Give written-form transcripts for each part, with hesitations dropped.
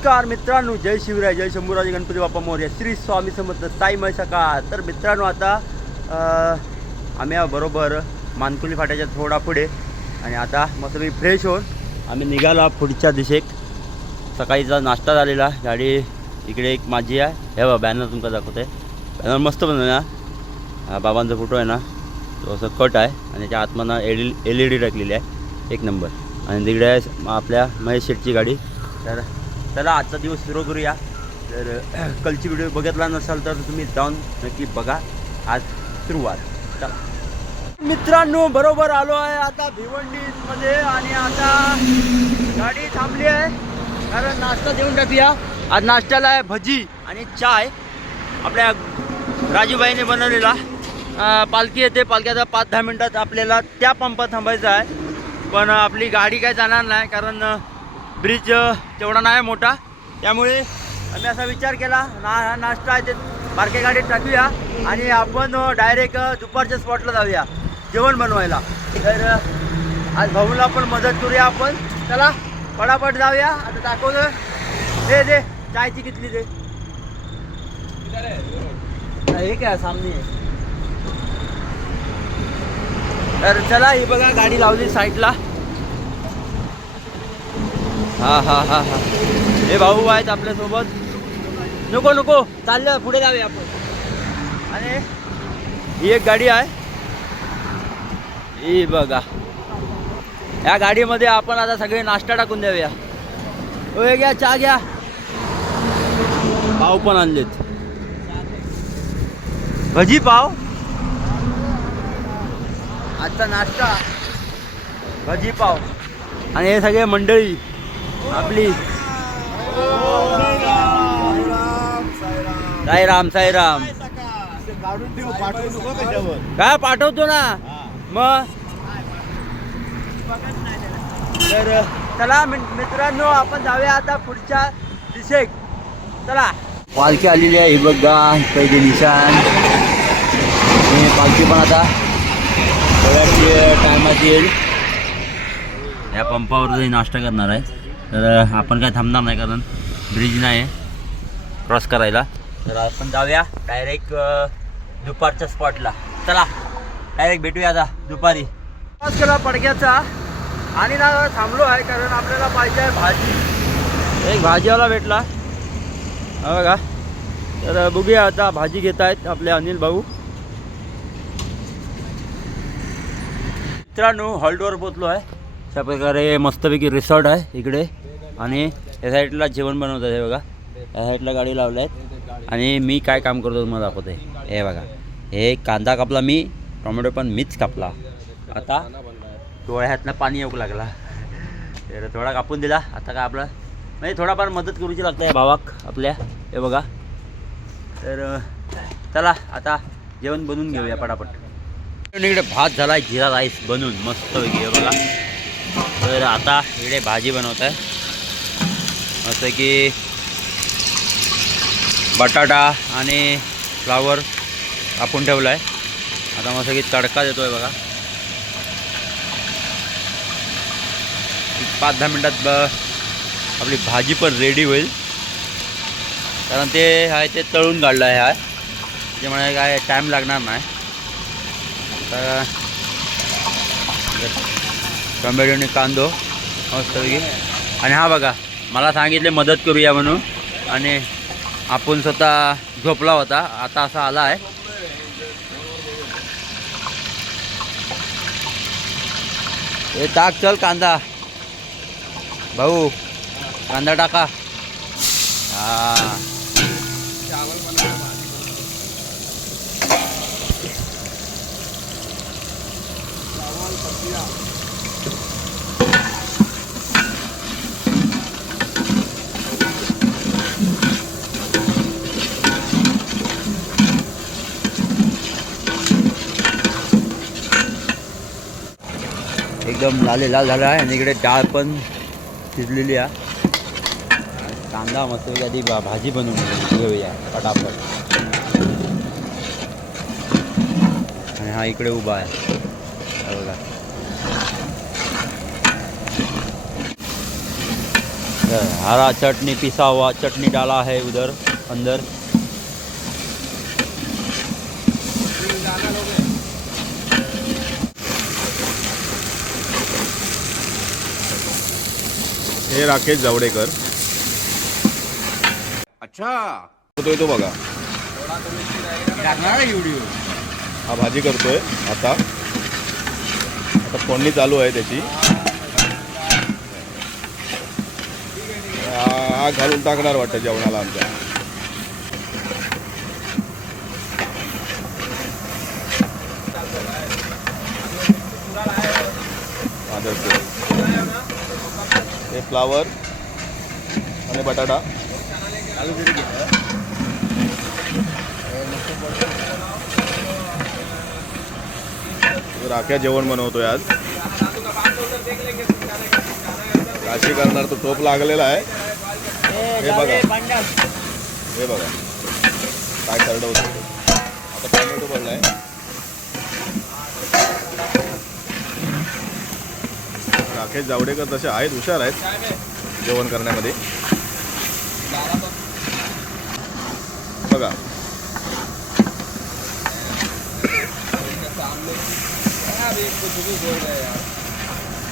नमस्कार मित्रांनो, जय शिवराय, जय शंभूराजे गणपती बाप्पा मोरया, श्री स्वामी समर्थ, ताई मै सकाळ. तर मित्रांनो आता आम्ही बरोबर मानकुली फाट्याच्या थोडा पुढे आणि आता मस्त मी फ्रेश होऊन आम्ही निघालो पुढच्या दिशेक. सकाळीचा नाश्ता झालेला. गाडी इकडे एक माझी आहे, हे बघा बॅनर तुमका दाखवते. बॅनर मस्त बनवलं ना, बाबांचा फोटो आहे ना, तो असं कट आहे आणि त्याच्या आतमध्ये LED टाकलेली आहे, एक नंबर. आणि तिकडे आहे आपल्या महेश शेटची गाडी. तर चला आजचा दिवस सुरू करूया. तर कलची व्हिडिओ बघितला नसाल तर तुम्ही जाऊन नक्की बघा. आज सुरुवात. चला मित्रांनो, बरोबर आलो आहे आता भिवंडीमध्ये आणि आता गाडी थांबली आहे कारण नाश्ता देऊन टाकूया. आज नाश्त्याला आहे भजी आणि चाय, आपल्या राजूबाईने बनवलेला. पालखी येते, पालख्याचा 5-10 मिनटात आपल्याला त्या पंपात थांबायचं आहे. पण आपली गाडी काय जाणार नाही कारण ब्रिज तेवढा नाही मोठा, त्यामुळे आम्ही असा विचार केला नाश्ता आहे ते बारक्या गाडीत टाकूया आणि आपण डायरेक्ट दुपारच्या स्पॉटला जाऊया जेवण बनवायला. तर आज भाऊला पण मदत करूया आपण. चला पटापट जाऊया. आता दाखवतो. दे चायची कितली दे. हे काय सामने आहे. तर चला, ही बघा गाडी लावली साईडला. हा हे भाऊ आहेत आपल्यासोबत. नको चाललं पुढे जाऊया आपण. आणि ही एक गाडी आहे, ही बघा. या गाडीमध्ये आपण आता सगळे नाश्ता टाकून देऊया. हे घ्या, चहा घ्या. पाव पण आणलेत, भजी पाव. आजचा नाश्ता भजी पाव. आणि हे सगळे मंडळी आपली. साईराम साईराम. काय पाठवतो ना मग. तर चला मित्रांनो, आपण जाऊया आता पुढच्या दिशेक. चला. पालखी आलेली आहे, ही बघा पहिली निशाण. पालखी पण आता थोड्या टायमात येईल. या पंपावर जाई नाश्ता करणार आहे. तर आपण काय थांबणार नाही कारण ब्रिज नाही क्रॉस करायला. तर आपण जाऊया डायरेक्ट दुपारच्या स्पॉटला. चला डायरेक्ट भेटूया आता दुपारी. क्रॉस केला पडक्याचा आणि ना थांबलो आहे कारण आपल्याला पाहिजे आहे भाजी. एक भाजीवाला भेटला बघा. तर बघूया आता भाजी घेत आहेत आपले अनिल भाऊ. मित्रांनो, हॉल्टवर पोचलो आहे. अशा प्रकारे मस्तपैकी रिसॉर्ट आहे इकडे आणि या साईडला जेवण बनवत आहे. हे बघा, या साईडला गाडी लावल्या आहेत. आणि मी काय काम करतो तुम्हाला दाखवते. हे बघा, हे कांदा कापला मी, टोमॅटो पण मीच कापला. आता डोळ्यातनं पाणी येऊ लागला, तर थोडा कापून दिला. आता काय आपलं म्हणजे थोडाफार मदत करूची लागते आहे भावाक आपल्या. हे बघा. तर चला आता जेवण बनवून घेऊया पटापट. इकडे भात झाला आहे, जिरा राईस बनवून मस्तपैकी. हे बघा. तर आता इकडे भाजी बनवत आहे मस्त की बटाटा आणि फ्लावर कापून ठेवला आहे. आता मस्त की तडका देतो आहे बघा. 5-10 मिनटात आपली भाजी पण रेडी होईल कारण ते आहे ते तळून काढलं आहे. हा त्यामुळे काय टाईम लागणार नाही. तर टोमॅटो आणि कांदो मस्तपैकी. आणि हा बघा, मला सांगितले मदत करूया म्हणून आणि आपण स्वतः झोपला होता, आता असा आला आहे. हे टाक, चल कांदा भाऊ, कांदा टाका. हा एकदम लाल झाला आहे. आणि इकडे डाळ पण शिजलेली आहे. कांदा मस्त आधी भाजी बनवून घेऊया पटापट. आणि हा इकडे उभा आहे बघा. हरा चटनी पिसा हुआ चटनी डाला है उधर अंदर। हे राकेश जावडेकर। अच्छा होतोय तो बघा, हा भाजी करतोय आता फोडणी चालू आहे त्याची। हा घालून टाकणार वाटतं जेवणाला आमच्या। हे फ्लावर आणि बटाटा राख्या जेवण बनवतोय आज। काशी करणार तो टोप लागलेला आहे। हे बघा हे बघा काय करडं होतं। आता टोमॅटो पडलाय। राकेश जावडेकर तसे आहेत, हुशार आहेत जेवण करण्यामध्ये बघा।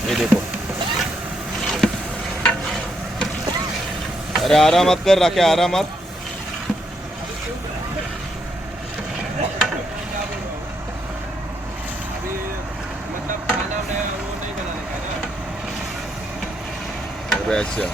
ये देखो, अरे आरामात कर राख्या, आरामात। अच्छा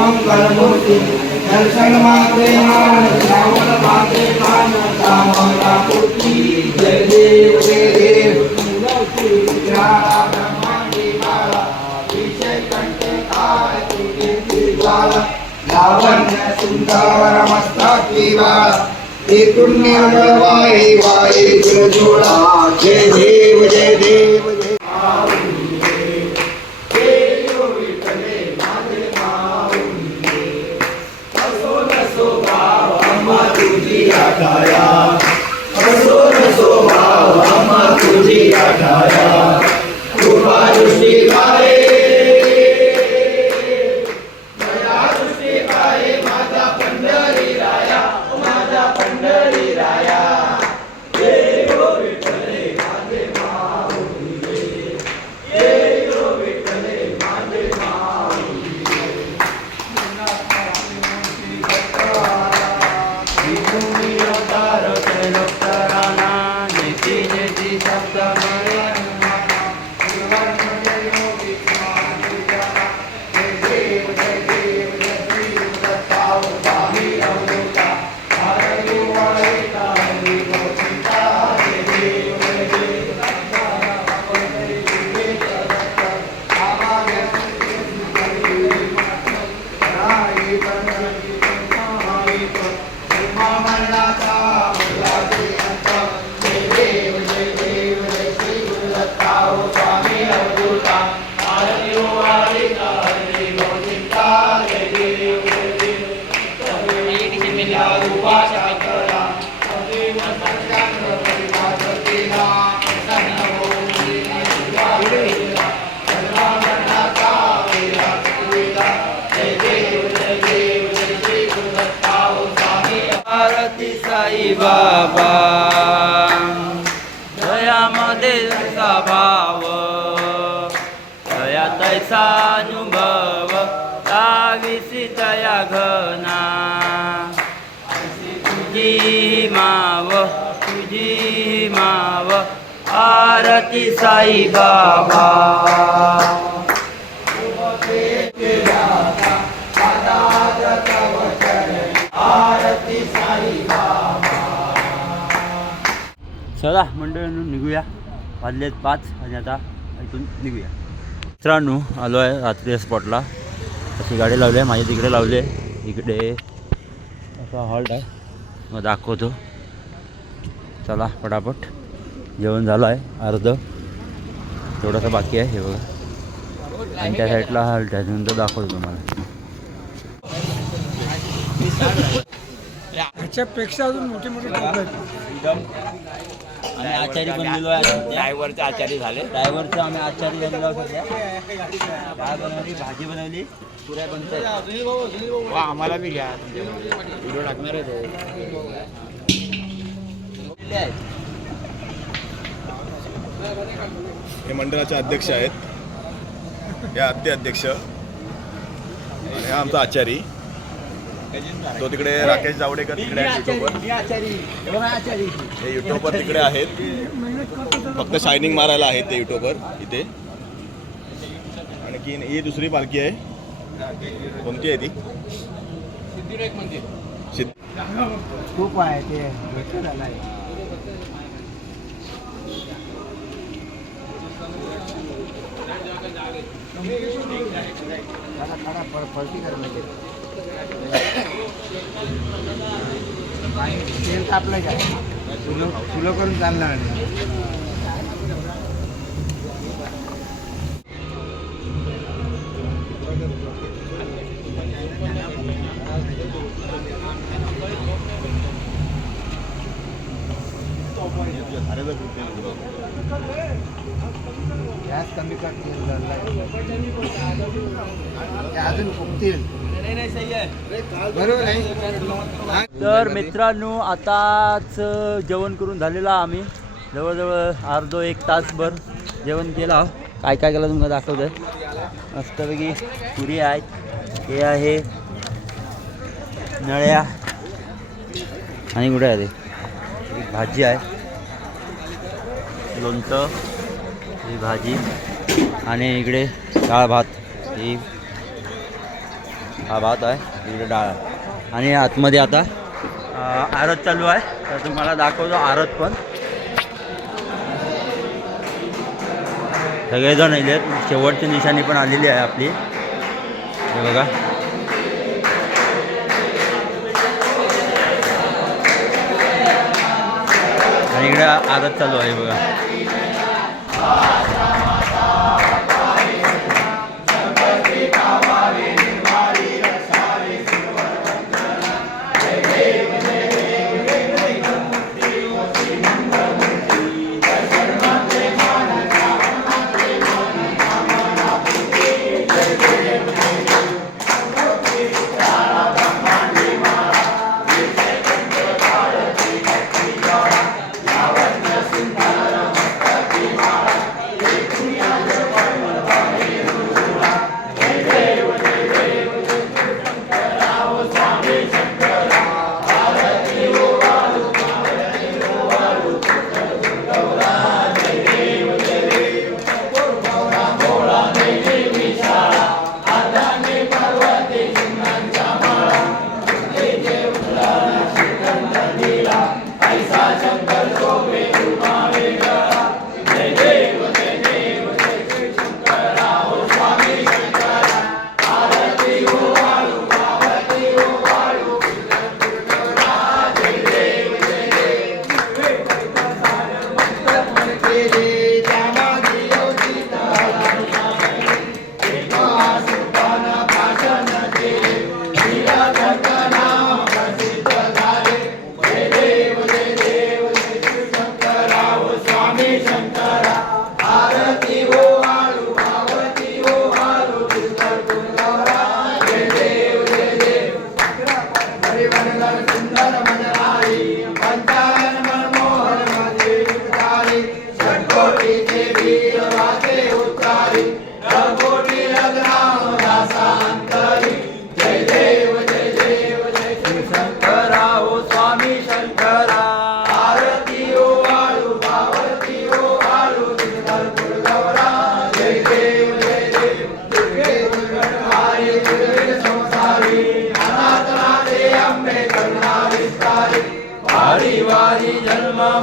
मंगलमूर्ति दर्शन माते मान श्रावण माते मान कामना पूर्ति। जय देव जय देव ब्रह्मांडी माला विषय कंठे काय तुझे ज्वाला लावण्य सुंदर मस्तकी वाला एक पुण्य वाई वाई जोड़ा। जय देव जय देव जय आठाया असोर स्वभाव आम्हा तुझी आठाया कृपा दृष्टी काय दया दृष्टी काय माझा पंढरी राया माझा पंढरी राया। देव विठ्ठले माझे माऊली देव विठ्ठले माझे माऊली। साई बाबा दयामध्ये जसा भाव दया तैसा अनुभव लाविसी दया घना तुझी माव तुझी माव आरती साई बाबा. चला मंडळींनो निघूया. वाजलेत 5 आणि आता इथून निघूया. मित्रांनो आलो आहे रात्री स्पॉटला. अशी गाडी लावली आहे, माझ्या तिकडे लावली आहे. इकडे असा हॉल्ट आहे, मग दाखवतो. चला पटापट. जेवण झालं आहे अर्धं, थोडंसं बाकी आहे हे बघा. आणि त्या साईडला हॉल्ट आहे, नंतर दाखवतो तुम्हाला. ह्याच्यापेक्षा अजून मोठे मोठे टोप आहेत. आम्ही आचारी बनलेलो आहे. ड्रायव्हरचे आचारी झाले. ड्रायव्हरचं आम्ही आचारी बनलेलो आहोत सध्या. डाळ बनवली, भाजी बनवली, पुऱ्या बनतात. आम्हाला बी घ्या, व्हिडिओ टाकणार आहे तो. हे मंडळाचे अध्यक्ष आहेत, हे आद्य अध्यक्ष आणि हा आमचा आचारी. तो तिकडे राकेश जावडेकर तिकडे आहे युट्यूबवर. हे युट्यूबवर तिकडे आहेत, फक्त शायनिंग मारायला आहेत ते युट्यूबवर इथे. आणखी ही दुसरी पालखी आहे. कोणती आहे ती? खूप आहे ते भेटलं झालं आहे. पलटी कर म्हणजे तेल तापलं काय फुलं करून चालणार नाही. गॅस कमी करतील, अजून फुकतील. बरोबर आहे. तर मित्रांनो आताच जेवण करून झालेलं आम्ही जवळजवळ अर्धो 1 तासभर जेवण केलं. काय काय केलं तुम्हाला दाखवतं आहे. मस्तपैकी पुरी आहेत, हे आहे नळ्या आणि कुठे आहे ते एक भाजी आहे, लोणचं, ही भाजी आणि इकडे डाळ भात. ही हा भात आहे, इकडे डाळ आहे. आणि आतमध्ये आता आरत चालू आहे, तर तुम्हाला दाखवतो आरत पण. सगळेजण येले आहेत. शेवटची निशाणी पण आलेली आहे आपली, हे बघा. आणि इकडे आरत चालू आहे बघा.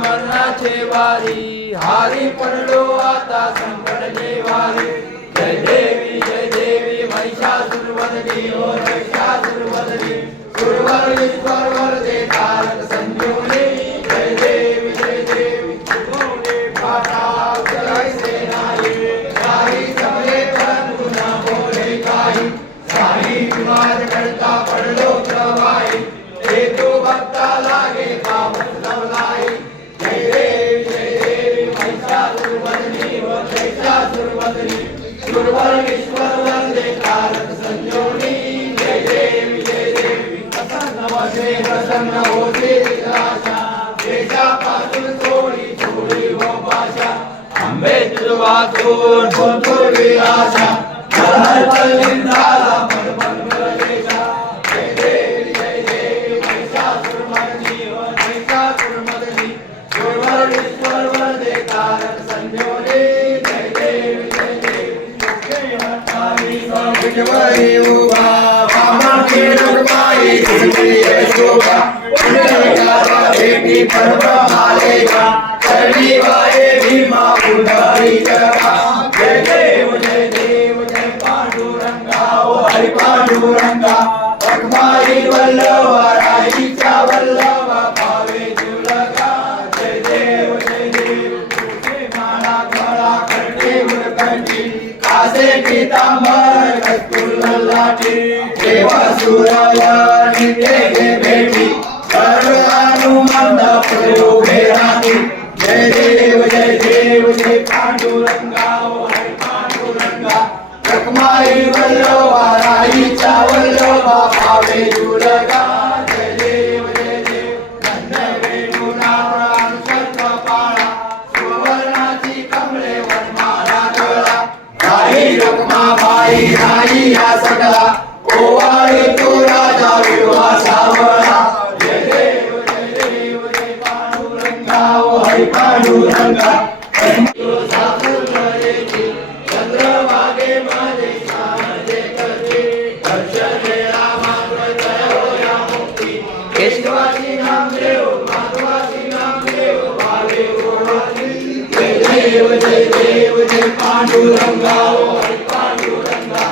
मरणाचे वारी हारी पडलो आता संकट जेवारी जय देवी महिषासुरवदनी हो महिषासुरवदनी सुरवर ईश्वर दे तारक संजीवनी जय देवी सुरवणे पाताळ जय काही सगळे परंतु न बोले काही साई विवाद करता पडलो प्रवाही हेतू भक्ता लागे काम लावलाई जय देवी महिषासुरवदनी हो महिषासुरवदनी सुरवर ईश्वर वंदे तारक संजीवनी जय देवी प्रसन्न होते आशा देशापासून सोडी सोडी हो भाषा आंबे तुझ वाचून भरपूर विलासा लिंगाला देशा जय देवी महिषासुरमर्दिनी हो महिषासुरमर्दिनी सुरवर ईश्वर वंदे तारक संजीवनी जय देवी विजयी उभा पामाची रुक्माई दिसली शोभा पुंडलिकाला भेटी पर्व आलेगा चरणी वाये भीमा पुंडरी जगा जय देव जय पांडुरंगा ओ हरि पांडुरंगा रखमाई वल्लभा राईचा वल्लभा पावे जुलगा जय देव तुझे माला गळा करते उरकंठी कासे पीतांबर कस्तुर लाठी देवासुराला नित्य घे भेटी सर्व हनुमंत पुढे उभे राहती जय देव जय पांडुरंगा ओ हरि पांडुरंगा रखमाई वल्लभा राईचा वल्लभा पावे जुलगा जय देव नंद वेणुनाथ शतपाळा सुवर्णाची कमळे वनमाला गळा राई रखमाबाई राई हा सगळा ओवाळी तो राजा विवा सावळा जय देव जय पांडुरंगा ओ हरि पांडुरंगा चंद्रभागे माझे श्यामजे करते दर्शनेला मात्र जय होया मुक्ती केशवाची नामदेव माधवाची नामदेव भावे ओळखी जय देव जय पांडुरंगा ओ हरि पांडुरंगा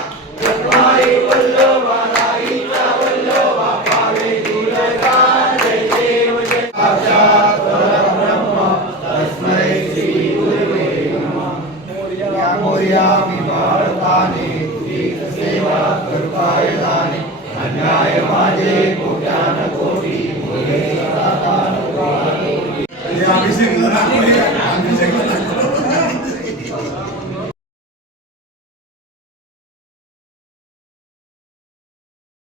रखमाई वल्लभा राईचा वल्लभा पावे जुलगा जय देव जय साक्षात परब्रह्म तस्मै श्री गुरवे नमः मोर्या विभाळताने तुझी सेवा करताय जाणे अन्याय माझे